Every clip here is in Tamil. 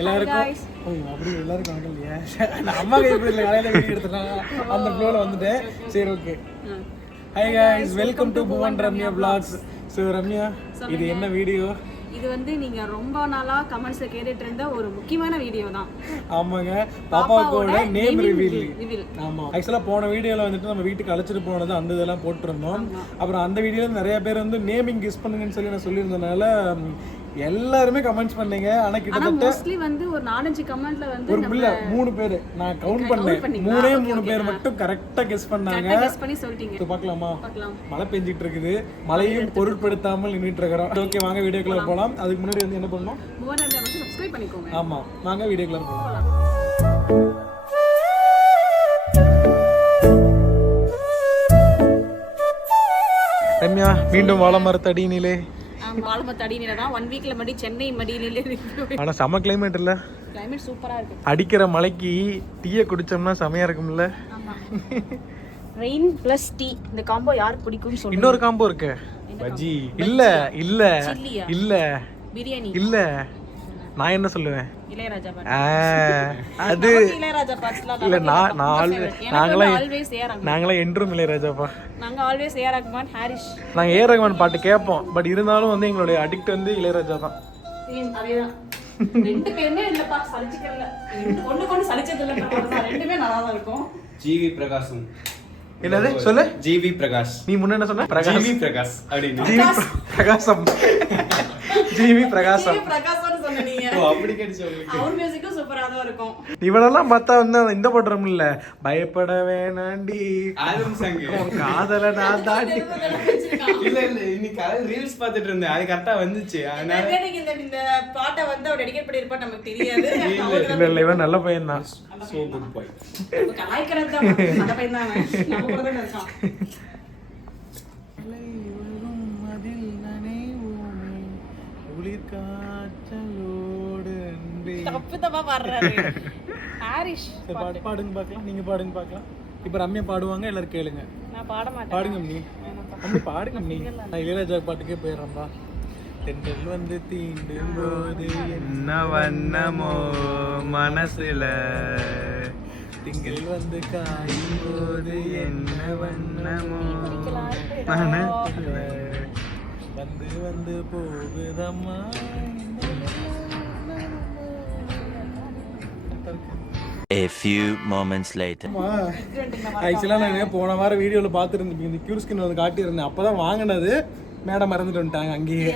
எல்லாருக்கும் அப்படி எல்லாருக்கும் வணக்கம் இல்லையா நான் அம்மா கைப்பதில் காலையில் வீடியோ எடுத்துட்டாங்க அந்த ஃப்ளோவில் வந்துட்டேன் சரி okay hi guys. Welcome to Bhuvan Ramya vlogs. So Ramya இது என்ன வீடியோ இது வந்து நீங்க ரொம்ப நாளா கமெண்ட்ஸ்ல கேட்டுட்டு இருந்த ஒரு முக்கியமான வீடியோ தான். ஆமாங்க. பாப்பாவோட நேம் ரிவீல் ஆமா. ஆக்சுவலாக போன வீடியோவில் வந்துட்டு நம்ம வீட்டுக்கு அழைச்சிட்டு போனது அந்த இதெல்லாம் போட்டிருந்தோம். அப்புறம் அந்த வீடியோவில் நிறைய பேர் வந்து நேமிங் கிஸ் பண்ணுங்கன்னு சொல்லி நான் சொல்லியிருந்தனால எல்லாருமே கமெண்ட்ஸ் பண்ணீங்க. ஆனா கிட்டத்தட்ட மோஸ்ட்லி வந்து ஒரு நாலஞ்சு கமெண்ட்ல வந்து ஒரு பிள்ளை மூணு பேர். நான் கவுண்ட் பண்ணேன். மூணே மூணு பேர் மட்டும் கரெக்டாக கெஸ் பண்ணாங்க. கெஸ் பண்ணி சொல்லிட்டீங்க. இப்போ பார்க்கலாமா? பார்க்கலாம். மழை பெஞ்சிட்டு இருக்குது. மழையும் பொருட்படுத்தாமல் நின்றுட்டு இருக்கிறோம். ஓகே வாங்க வீடியோக்குள்ள போகலாம் அதுக்கு முன்னாடி வந்து என்ன பண்ணணும்? மூணு வந்து சப்ஸ்கிரைப் பண்ணிக்கோங்க. ஆமா. வாங்க வீடியோக்குள்ள போகலாம் ரம்யா மீண்டும் வாழ மரத்தடியினிலே ஆல்ம தடியில தான் ஒன் வீக்ல மடி சென்னை மடியில ஆனா செம கிளைமேட் இல்ல. கிளைமேட் சூப்பரா இருக்கு. அடிக்கிற மழைக்கு டீயை குடிச்சோம்னா செமையா இருக்கும்ல. ரெயின் பிளஸ் டீ இந்த காம்போ யாருக்கு பிடிக்கும்னு சொல்லுங்க. இன்னொரு காம்போ இருக்கு. பஜ்ஜி. இல்ல இல்ல இல்ல. பிரியாணி. இல்ல. நான் என்ன சொல்லுவேன்? இளையராஜா பாட்டு. ஆ, அது இல்ல நான் நான் நாங்களாம் நாங்களாம் என்றும் இளையராஜாப்பா. நாங்க ஆல்வேஸ் ஏஆர் ரஹ்மான் ஹாரிஷ். ஏ பாட்டு கேட்போம். பட் இருந்தாலும் வந்து எங்களுடைய அடிக்ட் வந்து இளையராஜா தான். சேம் அதேதான். ரெண்டு பேருமே இல்லப்பா சலிச்சுக்கல ஒண்ணு கொண்டு சலிச்சது இல்ல ரெண்டுமே நல்லா தான் இருக்கும். ஜிவி பிரகாசம் என்னது? சொல்லு. ஜிவி பிரகாஷ். நீ முன்ன என்ன சொன்ன? பிரகாஷ் ஜிவி பிரகாஷ். அப்படின்னு. ஜிவி பிர- பிரகாசம் ஜிவி பிரகாசம் பிரகாசம்னு சொன்ன நீங்க? ஓ அப்படி கிடைச்சு உங்களுக்கு. அவர் மியூசிக்கும் சூப்பரா தான் இருக்கும். இவளெல்லாம் பார்த்தா வந்து இந்த படம் இல்ல பயப்பட வேணாண்டி. ஆல்பம் சாங் காதல நான் தாண்டி. இல்ல இல்ல இன்னைக்கு காலையில ரீல்ஸ் பார்த்துட்டு இருந்தேன். அது கரெக்டா வந்துச்சு. அதனால நிறைய நீங்க இந்த இந்த பாட்டை வந்து அவர் டெடிகேட் பண்ணிருப்பா நமக்கு தெரியாது. இல்ல இல்ல. இவன் நல்ல பையன் தான். சோ குட் பாய் நம்ம கலாய்க்கிறது தான். அந்த பையன் தான் அவன். நம்ம கூட தான் இருக்கான். தப்பு தப்பா பாடுறாரு. ஹாரிஷ் சரி, பாடு பாடுங்க பார்க்கலாம். நீங்க பாடுங்க பார்க்கலாம். இப்ப ரம்யா பாடுவாங்க எல்லாரும் கேளுங்க. நான் பாட மாட்டேன். பாடுங்க நீ அம்மி பாடுங்க நீ நான் இளையராஜா பாட்டுக்கே போயிடுறேன்பா தென்றல் வந்து தீண்டும் போது என்ன வண்ணமோ மனசுல? திங்கள் வந்து காயும் போது என்ன வண்ணமோ மனசுல? வந்து போகுதம்மா. A few moments later. ஆக்சுவலாக நான் போன வாரம் வீடியோவில் பார்த்துருந்தேன் இந்த கியூர் ஸ்கின் வந்து காட்டியிருந்தேன். அப்போ தான் வாங்கினது. மேடம் மறந்துட்டு வந்துட்டாங்க அங்கேயே.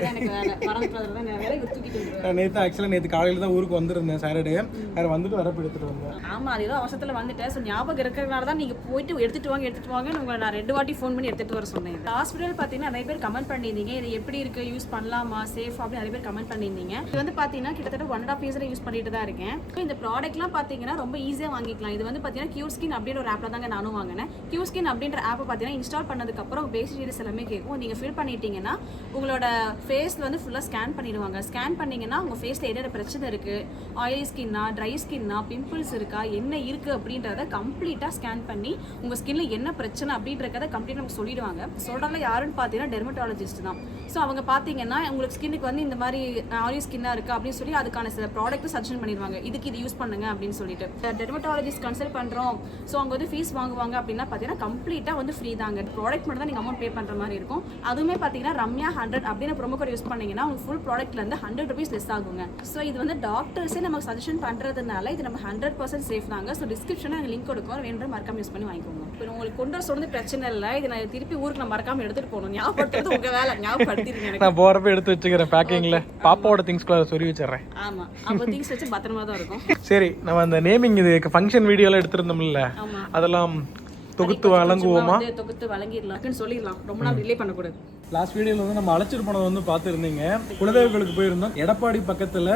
நேற்று ஆக்சுவலாக நேற்று காலையில் தான் ஊருக்கு வந்திருந்தேன் சாட்டர்டே வேறு வந்துட்டு வரப்போ எடுத்துகிட்டு வந்தேன். ஆமா அது ஏதோ அவசரத்துல வந்துட்டேன். ஸோ ஞாபகம் இருக்கிறதுனால தான் நீங்க போயிட்டு எடுத்துட்டு வாங்க எடுத்துட்டு வாங்கன்னு உங்களை நான் ரெண்டு வாட்டி ஃபோன் பண்ணி எடுத்துட்டு வர சொன்னேன். ஹாஸ்பிட்டல் பார்த்தீங்கன்னா நிறைய பேர் கமெண்ட் பண்ணியிருந்தீங்க. இது எப்படி இருக்கு? யூஸ் பண்ணலாமா? சேஃப் அப்படின்னு நிறைய பேர் கமெண்ட் பண்ணியிருந்தீங்க. இது வந்து பார்த்தீங்கன்னா கிட்டத்தட்ட ஒன் அண்ட் ஆஃப் இயர்ஸில் யூஸ் பண்ணிட்டு தான் இருக்கேன். இந்த ப்ராடக்ட்லாம் பார்த்தீங்கன்னா ரொம்ப ஈஸியாக வாங்கிக்கலாம். இது வந்து பார்த்தீங்கன்னா கியூர் ஸ்கின் அப்படின்ற ஒரு ஆப்பில் தாங்க நானும் வாங்கினேன். கியூர் ஸ்கின் அப்படின்ற ஆப்பை பார்த்தீங்கன்னா இன்ஸ்டால் பண்ணதுக்கப்புறம் பேசிக் டீடைல்ஸ் எல்லாமே கேட்கும். நீங்கள் ஃபில் பண்ணிட்டீங்கன்னா உங்களோட ஃபேஸில் வந்து ஃபுல்லாக ஸ்கேன் பண்ணிடுவாங்க. ஸ்கேன் பண்ணிங்கன்னா உங்கள் ஃபேஸில் என்னென்ன பிரச்சனை இருக்குது ஆயிலி ஸ்கின்னா ட்ரை ஸ்கின்னா பிம்பிள்ஸ் இருக்கா? என்ன இருக்குது அப்படின்றத கம்ப்ளீட்டாக ஸ்கேன் பண்ணி உங்கள் ஸ்கின்னில் என்ன பிரச்சனை அப்படின்றத கம்ப்ளீட்டாக நமக்கு சொல்லிடுவாங்க. சொல்கிறாங்க யாருன்னு பார்த்தீங்கன்னா டெர்மட்டாலஜிஸ்ட் தான். ஸோ அவங்க பார்த்தீங்கன்னா உங்களுக்கு ஸ்கின்னுக்கு வந்து இந்த மாதிரி ஆயிலி ஸ்கின்னாக இருக்குது அப்படின்னு சொல்லி அதுக்கான சில ப்ராடக்ட் சஜஷன் பண்ணிடுவாங்க. இதுக்கு இது யூஸ் பண்ணுங்க அப்படின்னு சொல்லிட்டு. டெர்மட்டாலஜிஸ்ட் கன்சல்ட் பண்ணுறோம் ஸோ அவங்க வந்து ஃபீஸ் வாங்குவாங்க அப்படின்னா பார்த்தீங்கன்னா கம்ப்ளீட்டாக வந்து ஃப்ரீ தாங்க. ப்ராடக்ட் மட்டும் தான் நீங்கள் அமௌண்ட் பே பண்ணுற மாதிரி இருக்கும். அதுவுமே பார்த்தீங்கன்னா ரம்யா ஹண்ட்ரட் அப்படின்னு ப்ரோமோ கோட் யூஸ் பண்ணீங்கன்னா உங்களுக்கு ஃபுல் ப்ராடக்ட்லேருந்து ஹண்ட்ரட் ருபீஸ் லெஸ் ஆகுங்க. ஸோ இது வந்து டாக்டர்ஸே நமக்கு சஜஷன் பண்ணுறதுனால இது நம்ம ஹண்ட்ரட் பர்சன்ட் சேஃப் தாங்க. ஸோ டிஸ்கிரிப்ஷனில் நாங்கள் லிங்க் கொடுக்குறோம். வேணும் மறக்காம யூஸ் பண்ணி வாங்கிக்கோங்க. இப்போ உங்களுக்கு கொண்டு சொன்னது பிரச்சனை இல்லை. இது நான் திருப்பி ஊருக்கு நான் மறக்காம எடுத்துகிட்டு போகணும். ஞாபகப்படுத்துறது உங்கள் வேலை. ஞாபகப்படுத்திடுங்க எனக்கு. நான் போகிறப்ப எடுத்து வச்சுக்கிறேன் பேக்கிங்கில் பாப்பாவோட திங்ஸ்குள்ள சொல்லி வச்சிடுறேன். ஆமாம் அப்போ திங்ஸ் வச்சு பத்திரமா தான் இருக்கும். சரி நம்ம அந்த நேமிங் இது ஃபங்க்ஷன் வீடியோலாம் எடுத்திருந்தோம்ல. ஆமா. அதெல்லாம் தொகுத்து வழங்குவோமா? தொகுத்து வழங்கிடலாம். சொல்லிடலாம். ரொம்ப நாள் ரிலே பண்ணக்கூடாது. லாஸ்ட் வீடியோவில் வந்து நம்ம அழைச்சிட்டு போனது வந்து பார்த்துருந்தீங்க. குலதெய்வங்களுக்கு போயிருந்தோம். எடப்பாடி பக்கத்தில்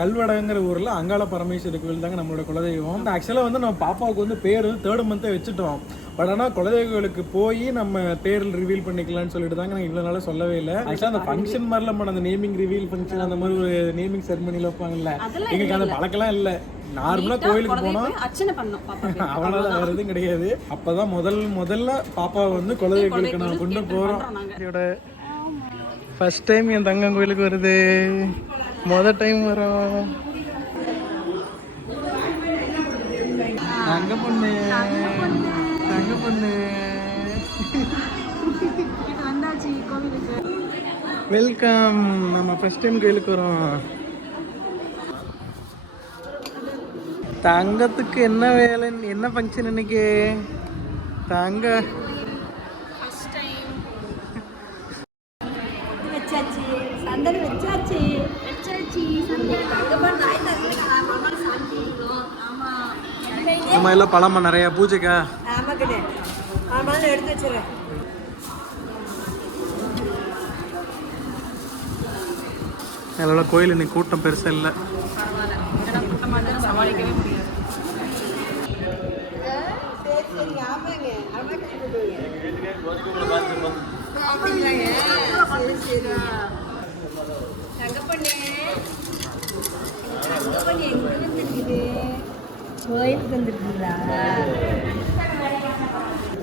கல்வடங்கிற ஊரில் அங்காள பரமேஸ்வரி கோவில் தாங்க நம்மளோட குலதெய்வம். ஆக்சுவலாக வந்து நம்ம பாப்பாவுக்கு வந்து பேர் வந்து தேர்ட் மந்த்தே வச்சுட்டோம். பட் ஆனால் குலதெய்வங்களுக்கு போய் நம்ம பேர் ரிவீல் பண்ணிக்கலாம்னு சொல்லிட்டு தாங்க நான் இவ்வளோ நாளாக சொல்லவே இல்லை. ஆக்சுவலாக அந்த ஃபங்க்ஷன் மாதிரிலாம் பண்ண அந்த நேமிங் ரிவீல் ஃபங்க்ஷன் அந்த மாதிரி ஒரு நேமிங் செரமனியில் வைப்பாங்கல்ல. எங்களுக்கு அந்த பழக்கம்லாம் இல்லை. நார்மலா கோயிலுக்கு போனா அர்ச்சனை பண்ணோம் அவனால வேற எதுவும் கிடையாது. அப்பதான் முதல் முதல்ல பாப்பா வந்து குலதெய்வங்களுக்கு நான் கொண்டு போறோம். ஃபர்ஸ்ட் டைம் என் தங்கம் கோயிலுக்கு வருது. முத டைம் வரோம். தங்க பொண்ணு. தங்க பொண்ணு. வெல்கம் நம்ம ஃபர்ஸ்ட் டைம் கோயிலுக்கு வரோம். தங்கத்துக்கு என்ன வேலை? என்ன ஃபங்க்ஷன் இன்னைக்கு? தங்க. ஆமா. நம்ம எல்லாம் பழமா நிறைய பூஜைக்கா? எடுத்து வச்சிடுறேன். கோயில் இன்னைக்கு கூட்டம் பெருசா இல்லை.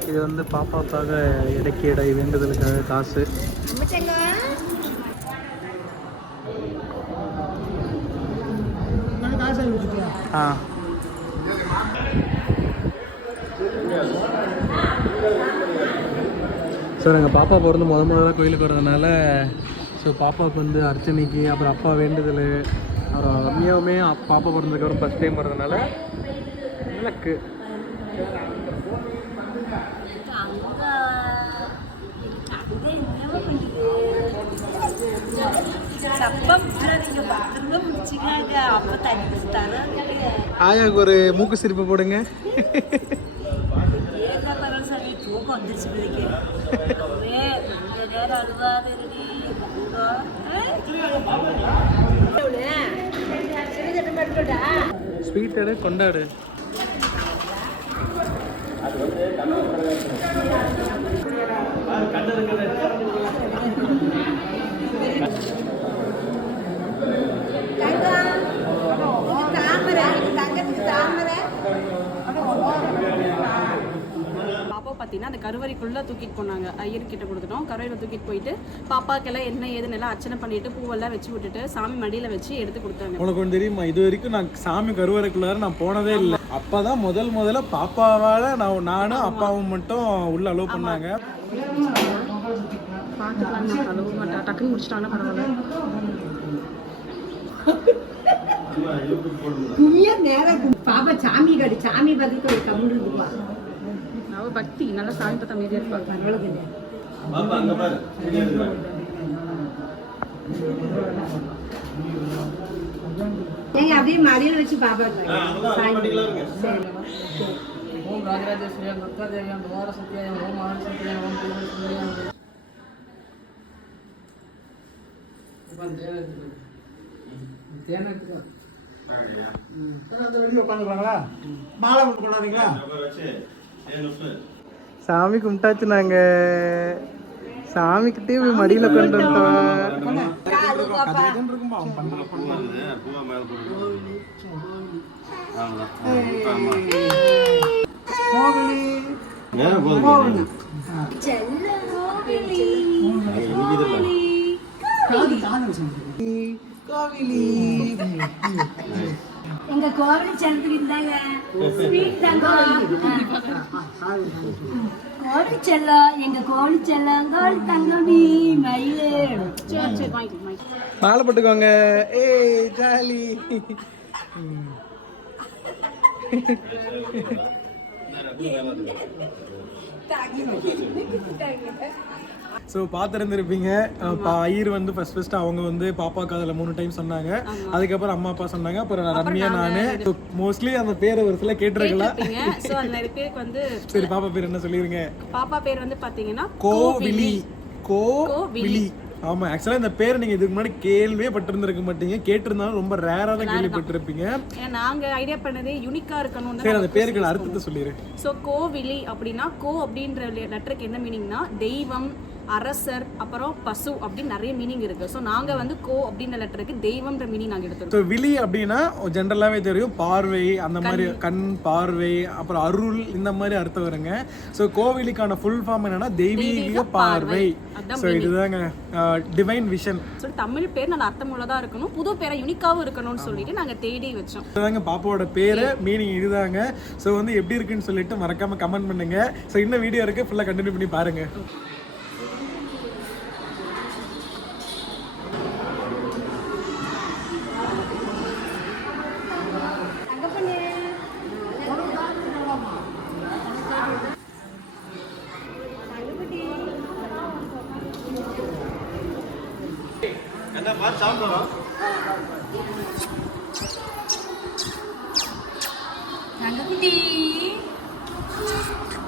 இது வந்து பாப்பாவுக்காக இடைக்கு இடை வேண்டுதலுக்காக காசு. ஆ. ஸோ நாங்கள் பாப்பா பிறந்து முத முதல்ல கோயிலுக்கு வர்றதுனால ஸோ பாப்பாவுக்கு வந்து அர்ச்சனைக்கு அப்புறம் அப்பா வேண்டுதல் அப்புறம் ரம்யாவுமே பாப்பா பிறந்ததுக்கப்புறம் ஃபஸ்ட் டைம் வர்றதுனால விளக்கு. ஆயாவுக்கு ஒரு மூக்கு சிரிப்பு போடுங்க ஏக பரவசாமி தூக்கம் வந்துருச்சு பிள்ளைக்கு ஒரே கொஞ்ச நேரம் அழுவாது இருடி ஸ்வீட் எடு கொண்டாடு தாமரை தங்கத்துக்கு தாமரை பாப்பா பார்த்தீங்கன்னா அந்த கருவறைக்குள்ளே தூக்கிட்டு போனாங்க. ஐயர் கிட்ட கொடுத்துட்டோம். கருவறையில் தூக்கிட்டு போயிட்டு பாப்பாக்கெல்லாம் என்ன ஏதுன்னு எல்லாம் அர்ச்சனை பண்ணிட்டு பூவெல்லாம் வச்சு விட்டுட்டு சாமி மடியில் வச்சு எடுத்து கொடுத்தாங்க. உனக்கு ஒன்று தெரியுமா? இது வரைக்கும் நான் சாமி கருவறைக்குள்ளார நான் போனதே இல்லை. அப்பதான் முதல் முதல்ல பாப்பாவால நான் நானும் அப்பாவும் மட்டும் உள்ள அலோவ் பண்ணாங்க. டக்குன்னு முடிச்சிட்டாங்கன்னா பரவாயில்ல. நேரம். பாப்பா சாமி கடி சாமி பதிலுக்கு ஒரு கம்முன்னு இருக்குப்பா அவ பக்தி நல்லா சாமி பார்த்தா மீதியாக இருப்பாங்க அப்படியே மடியில வச்சு பாப்பா சரி ஓம் ராஜராஜேஸ்வரியா துர்காதேவியாம் துவார சத்யாயம் ஓம் ஆன சத்யாயம் ஓம் பூர்ணேஸ்வரியாம் தேனத்துக்கு மாலை கொண்டாடுறீங்களா? சாமி கும்பிட்டாச்சு நாங்க. சாமிக்கிட்டே போய் மடியில கொண்டு வந்துட்டோம் எங்க கோவில் செல்லத்துக்கு இருந்தாங்க. ஸ்வீட் தங்கம் கோவில் செல்லம் எங்க கோவில் செல்லம் கோவில் தங்கம் நீ மயிலே. மாலை போட்டுக்கோங்க ஏய் ஜாலி. ஸோ பார்த்துருந்துருப்பீங்க. ஐயர் வந்து ஃபர்ஸ்ட் ஃபர்ஸ்ட் அவங்க வந்து பாப்பாக்கு அதில் மூணு டைம் சொன்னாங்க. அதுக்கப்புறம் அம்மா அப்பா சொன்னாங்க. அப்புறம் ரம்யா நான். மோஸ்ட்லி அந்த பேரை ஒரு சில கேட்டிருக்கலாம். சரி பாப்பா பேர் என்ன சொல்லிருங்க? பாப்பா பேர் வந்து பார்த்தீங்கன்னா கோவிலி. கோவிலி. கோவிலி ஆமா ஆக்சுவலா இந்த பேர் நீங்க இதுக்கு முன்னாடி கேள்வியே பட்டிருந்திருக்க மாட்டீங்க. கேட்டிருந்தாலும் ரொம்ப ரேரா தான் கேள்விப்பட்டிருப்பீங்க. நாங்கள் ஐடியா பண்ணதே யூனிக்காக இருக்கணும்னு சரி அந்த பேருக்குள்ள அர்த்தத்தை சொல்லிடு ஸோ கோவிலி அப்படின்னா கோ அப்படின்ற லெட்டருக்கு என்ன மீனிங்னா தெய்வம் அரசர் அப்புறம் பசு அப்படின்னு நிறைய மீனிங் இருக்கு. ஸோ நாங்க வந்து கோ அப்படின்ற லெட்டருக்கு தெய்வம்ன்ற மீனிங் நாங்க எடுத்துருக்கோம். ஸோ விழி அப்படின்னா ஜென்ரலாகவே தெரியும். பார்வை அந்த மாதிரி கண். பார்வை அப்புறம் அருள் இந்த மாதிரி அர்த்தம் வருங்க. ஸோ கோவிலுக்கான ஃபுல் ஃபார்ம் என்னன்னா தெய்வீக பார்வை. ஸோ இதுதாங்க டிவைன் விஷன் ஸோ தமிழ் பேர் நல்ல அர்த்தமுள்ளதா இருக்கணும். புது பேரை யூனிக்காவும் இருக்கணும்னு சொல்லிட்டு நாங்க தேடி வச்சோம். இதுதாங்க பாப்பாவோட பேரு மீனிங் இதுதாங்க. ஸோ வந்து எப்படி இருக்குன்னு சொல்லிட்டு மறக்காம கமெண்ட் பண்ணுங்க. ஸோ இன்னும் வீடியோ இருக்கு. ஃபுல்லாக கண்டினியூ பண்ணி பாருங்க.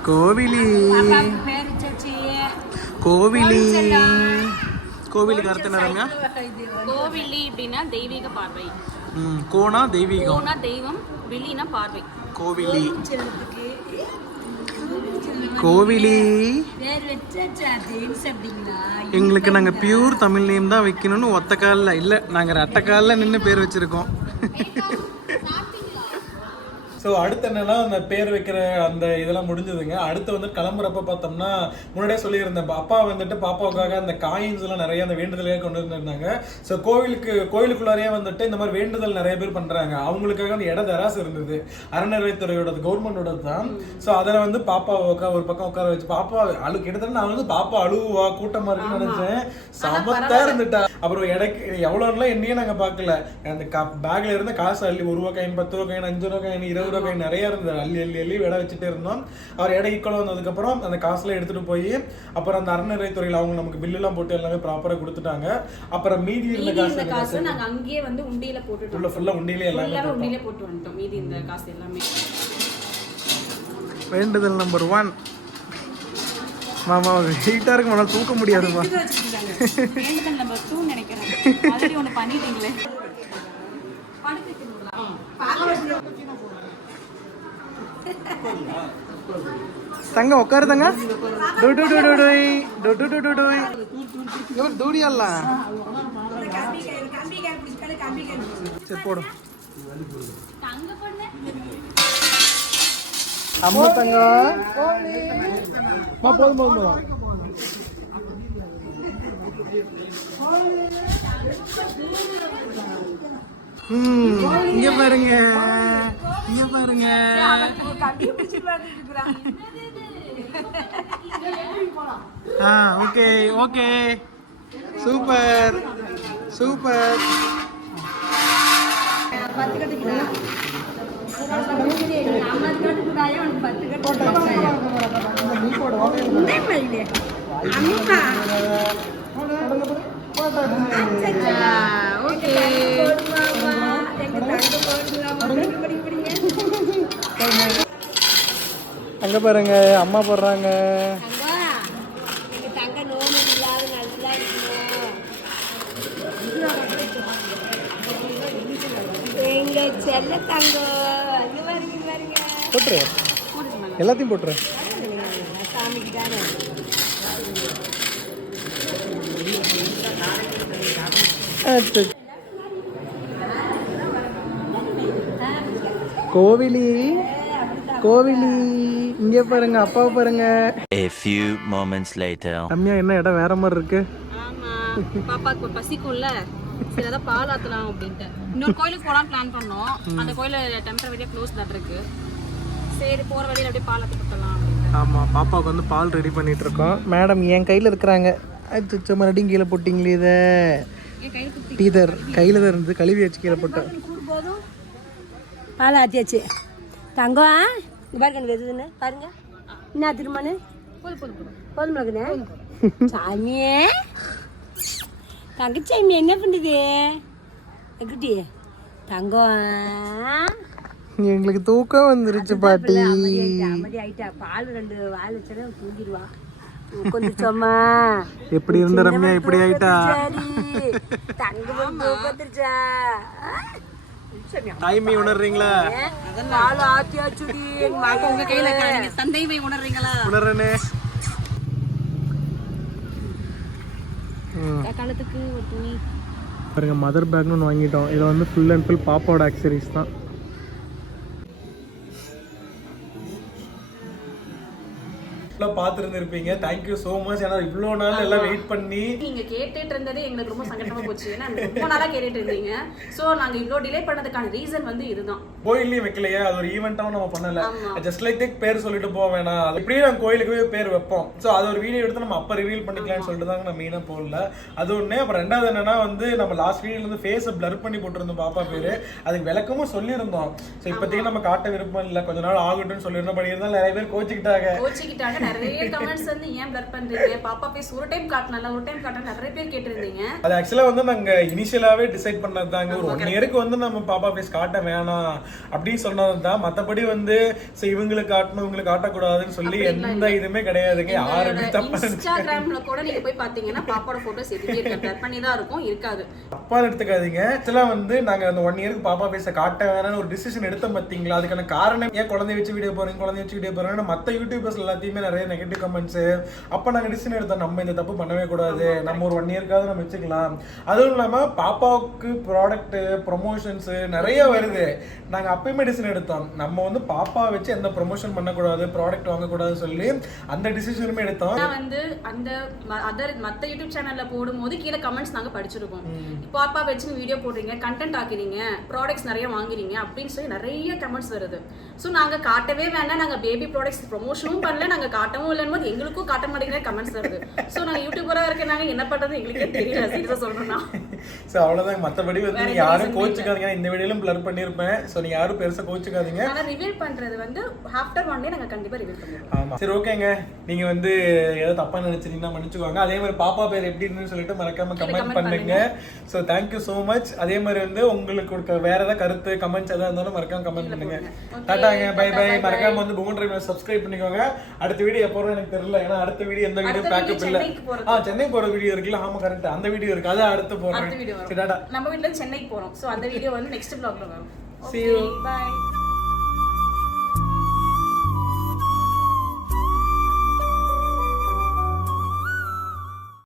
கோவிலி. கோவிலி. கோவிலுக்கு அர்த்தம் என்ன கோவில்லி அப்படின்னா தெய்வீக பார்வை. ம், கோனா தெய்வீகம். கோனா தெய்வம் வில்லினா பார்வை. கோவிலி. செல்லுக்கு கோவிலி. எங்களுக்கு நாங்கள் பியூர் தமிழ் நேம் தான் வைக்கணும்னு ஒத்த காலில் இல்லை நாங்கள் ரெட்ட காலில் நின்று பேர் வச்சுருக்கோம். ஸோ அடுத்து என்னன்னா அந்த பேர் வைக்கிற அந்த இதெல்லாம் முடிஞ்சதுங்க. அடுத்து வந்து கிளம்புறப்ப பார்த்தோம்னா முன்னாடியே சொல்லியிருந்தேன் அப்பா வந்துட்டு பாப்பாவுக்காக அந்த காயின்ஸ் எல்லாம் நிறைய அந்த வேண்டுதலையே கொண்டு வந்திருந்தாங்க. ஸோ கோவிலுக்கு கோவிலுக்குள்ளாரையே வந்துட்டு இந்த மாதிரி வேண்டுதல் நிறைய பேர் பண்றாங்க. அவங்களுக்காக அந்த இட தராசு இருந்தது. அறநிலையத்துறையோட கவர்மெண்டோட தான். ஸோ அதில் வந்து பாப்பாவை உட்கார ஒரு பக்கம் உட்கார வச்சு பாப்பா அழு கிட்டத்தட்ட நான் வந்து பாப்பா அழுவா கூட்டமா இருக்குன்னு நினைச்சேன். சமத்தா இருந்துட்டா. அப்புறம் எனக்கு எவ்வளோலாம் என்னையே நாங்க பார்க்கல. அந்த பேக்ல இருந்த காசு அள்ளி ஒரு ரூபா காயின் பத்து ரூபா காயின் அஞ்சு ரூபா காயின் இருபது காயின் நிறைய இருந்தது. அள்ளி அள்ளி அள்ளி விட வச்சுட்டே இருந்தோம். அவர் எடை ஈக்குவலாக வந்ததுக்கப்புறம் அந்த காசுலாம் எடுத்துட்டு போய் அப்புறம் அந்த அறநிலைத்துறையில் அவங்க நமக்கு பில்லுலாம் போட்டு எல்லாமே ப்ராப்பராக கொடுத்துட்டாங்க. அப்புறம் மீதி இருந்த காசு காசு நாங்க அங்கேயே வந்து உண்டியில போட்டுட்டோம். உள்ள ஃபுல்லா உண்டியிலே எல்லாமே உண்டியில போட்டு வந்துட்டோம். மீதி இந்த காசு எல்லாமே. வேண்டுதல் நம்பர் ஒன் மாமா ஹீட்டாக இருக்கு மனால் தூக்க முடியாதுமா. வேண்டுதல் நம்பர் டூ நினைக்கிறேன். ஆல்ரெடி ஒன்று பண்ணிட்டீங்களே. தங்க உட்காரு தங்க டுடு டுடு டுய் டுடு டுடு டுய் இவர் தூடி எல்லாம் சரி போடும் அம்மா தங்க. அம்மா போதும் போதும் போதும். இங்க பாருங்க. இங்க பாருங்க. ஆ okay okay. Super super. Okay போடுவாமா எங்க தங்க போடுவாமா படி படிங்க அங்க பாருங்க அம்மா போடுறாங்க. எங்க செல்ல போட்டுரு. எல்லாத்தையும் போட்டுரு. சாமிக்கு தானே அச்சோ. கோவிலி கோவிலி. இங்க பாருங்க அப்பாவை பாருங்க. A few moments later. Ramya என்ன இடம் வேற மாதிரி இருக்கு? ஆமா பாப்பாக்கு பசிக்கும்ல. சரி பால் ஆத்தலாம் அப்படின்ட்டு. இன்னொரு கோயிலுக்கு போலாம் பிளான் பண்ணோம். அந்த கோயில டெம்பரவரியா க்ளோஸ் தான் இருக்கு. சரி போற வழியில அப்படியே பால் ஆத்தி கொடுத்துடலாம் அப்படின்ட்டு. ஆமா பாப்பாவுக்கு வந்து பால் ரெடி பண்ணிட்டு இருக்கோம். மேடம் என் கையில இருக்கிறாங்க. அச்சோ மறுபடியும் கீழே போட்டிங்களே இதை. டீதர் கையில தான் இருந்து கழுவி வச்சு கீழே போட்டேன் போதும் பால் ஆத்தியாச்சு தங்கம் இங்க பாருங்க எனக்கு எதுன்னு பாருங்க. என்ன திருமணு போதும் மகனே சாமியே. தங்கச்சாமி என்ன பண்ணுது? குட்டி தங்கம் எங்களுக்கு தூக்கம் வந்துருச்சு பாட்டி. அமைதி ஆயிட்டா பால் ரெண்டு வாயில் வச்சா தூங்கிடுவா. கொஞ்சமா எப்படி இருந்த ரம்யா இப்படி ஆயிட்டா? தங்கம் தூக்கத்துருச்சா? டைமி உணர்றீங்களா? பால் ஆத்தியாச்சுடி உங்க கையில நீங்க உணர்றீங்களா? உணர்றேனே. கழுத்துக்கு ஒரு துணி. பாருங்க மதர் பேக்னு ஒன்று வாங்கிட்டோம். இதை வந்து ஃபுல் அண்ட் ஃபுல் பாப்பாவோட ஆக்சரிஸ் தான். பார்த்துருந்துருப்பீங்க. தேங்க்யூ ஸோ மச் ஏன்னா இவ்வளோ நாள் எல்லாம் வெயிட் பண்ணி நீங்க கேட்டுட்டு இருந்ததே எங்களுக்கு ரொம்ப சங்கடமா போச்சு. ஏன்னா ரொம்ப நாளா கேட்டுட்டு இருந்தீங்க சோ நாங்க இவ்ளோ டிலே பண்ணதுக்கான ரீசன் வந்து இதுதான். கோயிலையும் வைக்கலையே. அது ஒரு ஈவெண்ட்டாகவும் நம்ம பண்ணல. ஜஸ்ட் லைக் திக் பேர் சொல்லிட்டு போக வேணாம். அது இப்படியே நம்ம கோயிலுக்கு போய் பேர் வைப்போம். ஸோ அது ஒரு வீடியோ எடுத்து நம்ம அப்போ ரிவீல் பண்ணிக்கலாம்னு சொல்லிட்டு தாங்க நம்ம மெயினாக போடல அது ஒன்று அப்புறம் ரெண்டாவது என்னன்னா வந்து நம்ம லாஸ்ட் வீடியோல இருந்து ஃபேஸை பிளர் பண்ணி போட்டிருந்தோம் பாப்பா பேர். அதுக்கு விளக்கமும் சொல்லியிருந்தோம். ஸோ இப்போதைக்கு நம்ம காட்ட விருப்பம் இல்லை. கொஞ்ச நாள் ஆகட்டும்னு சொல்லியிருந்தோம். பண்ணியிருந்தோம் நிறைய பேர் கோச்சிக்கிட்டாங்க. கோச்சிக்கிட்டாங்க. நிறைய கமெண்ட்ஸ் வந்து ஏன் பிளர் பண்றீங்க? பாப்பா பேஸ் ஒரு டைம் காட்டல ஒரு டைம் காட்டினா நிறைய பேர் கேட்டிருந்தீங்க. அது ஆக்சுவலாக வந்து நாங்கள் இனிஷியலாகவே டிசைட் பண்ணது தாங்க. ஒரு ஒன் இயருக்கு வந்து நம்ம பாப்பா ஃபேஸ் காட்ட வேணாம். அப்படின்னு சொன்னது தான் மற்றபடி வந்து இவங்களுக்கு காட்டணும் இவங்களுக்கு காட்டக்கூடாதுன்னு சொல்லி எந்த இதுவுமே கிடையாதுங்க யாருமே தப்பா இன்ஸ்டாகிராம்ல கூட நீங்க போய் பாத்தீங்கன்னா பாப்பாவோட போட்டோஸ் எதுவுமே இருக்காது பிளர் பண்ணி தான் இருக்கும் இருக்காது. தப்பா எடுத்துக்காதீங்க. ஆக்சுவலாக வந்து நாங்கள் அந்த ஒன் இயருக்கு பாப்பா ஃபேஸை காட்ட வேணாம்னு ஒரு டிசிஷன் எடுத்தோம் பார்த்தீங்களா அதுக்கான காரணம் ஏன் குழந்தை வச்சு வீடியோ போறீங்க குழந்தை வச்சு வீடியோ போறீங்க மற்ற யூடியூபர்ஸ் எல்லாத்தையுமே நிறைய நெகட்டிவ் கமெண்ட்ஸ் அப்போ நாங்கள் டிசிஷன் எடுத்தோம் நம்ம இந்த தப்பு பண்ணவே கூடாது. நம்ம ஒரு ஒன் இயர்க்காவது நம்ம வச்சுக்கலாம். அதுவும் இல்லாமல் பாப்பாவுக்கு ப்ராடக்ட் ப்ரொமோஷன்ஸ் நிறைய வருது. நாங்கள் அப்பயுமே டிசிஷன் எடுத்தோம். நம்ம வந்து பாப்பா வச்சு எந்த ப்ரொமோஷன் பண்ணக்கூடாது ப்ராடக்ட் வாங்கக்கூடாதுன்னு சொல்லி அந்த டிசிஷனுமே எடுத்தோம். வந்து அந்த அதர் மத்த யூடியூப் சேனல்ல போடும்போது கீழே கமெண்ட்ஸ் நாங்க படிச்சிருக்கோம். பாப்பா வச்சு வீடியோ போடுறீங்க கண்டென்ட் ஆக்கிறீங்க ப்ராடக்ட்ஸ் நிறைய வாங்குறீங்க அப்படின்னு சொல்லி நிறைய கமெண்ட்ஸ் வருது. ஸோ நாங்க காட்டவே வேண்டாம். நாங்க பேபி ப்ராடக்ட்ஸ் ப்ரொமோஷனும் பண்ணல நாங்க காட்டவும் இல்லைன்னு போது எங்களுக்கும் காட்ட மாட்டேங்கிற கமெண்ட்ஸ் வருது. ஸோ நாங்க யூடியூபரா இருக்க என்ன பண்றது எங்களுக்கே தெரியல. சீரியஸா சொல்லணும்னா. ஸோ அவ்வளோதான் மற்றபடி வந்து நீங்கள் யாரும் கோச்சுக்காதீங்க. இந்த வீடியோலும் பிளர் பண்ணியிருப்பேன் ஸோ நீங்கள் யாரும் பெருசாக கோச்சுக்காதீங்க. ஆனா ரிவீல் பண்றது வந்து ஆஃப்டர் ஒன் டே நாங்க கண்டிப்பா ரிவீல் பண்ணிடுவோம். ஆமா. சரி ஓகேங்க. நீங்க வந்து ஏதோ தப்பா நினைச்சிருந்தீங்கன்னா மன்னிச்சுக்கோங்க. அதே மாதிரி பாப்பா பேர் எப்படி இருந்துன்னு சொல்லிட்டு மறக்காம கமெண்ட் பண்ணுங்க. ஸோ தேங்க்யூ ஸோ மச் அதே மாதிரி வந்து உங்களுக்கு கொடுக்க வேற ஏதாவது கருத்து கமெண்ட்ஸ் எதாவது இருந்தாலும் மறக்காம கமெண்ட் பண்ணுங்க. டாட்டாங்க பை பை. மறக்காம வந்து டிரைவர் சப்ஸ்கிரைப் பண்ணிக்கோங்க. அடுத்த வீடியோ எப்போ வரும்னு எனக்கு தெரியல. ஏன்னா அடுத்த வீடியோ எந்த வீடியோ பேக்கப் இல்ல. ஆ சென்னை போற வீடியோ இருக்குல்ல? ஆமா கரெக்ட் அந்த வீடியோ இருக்கு. அது அடுத்து போறேன். வீடியோ நம்ம வீட்ல இருந்து சென்னைக்கு போறோம். ஸோ அந்த வீடியோ வந்து நெக்ஸ்ட் பிளாக்ல வரும். See you. பை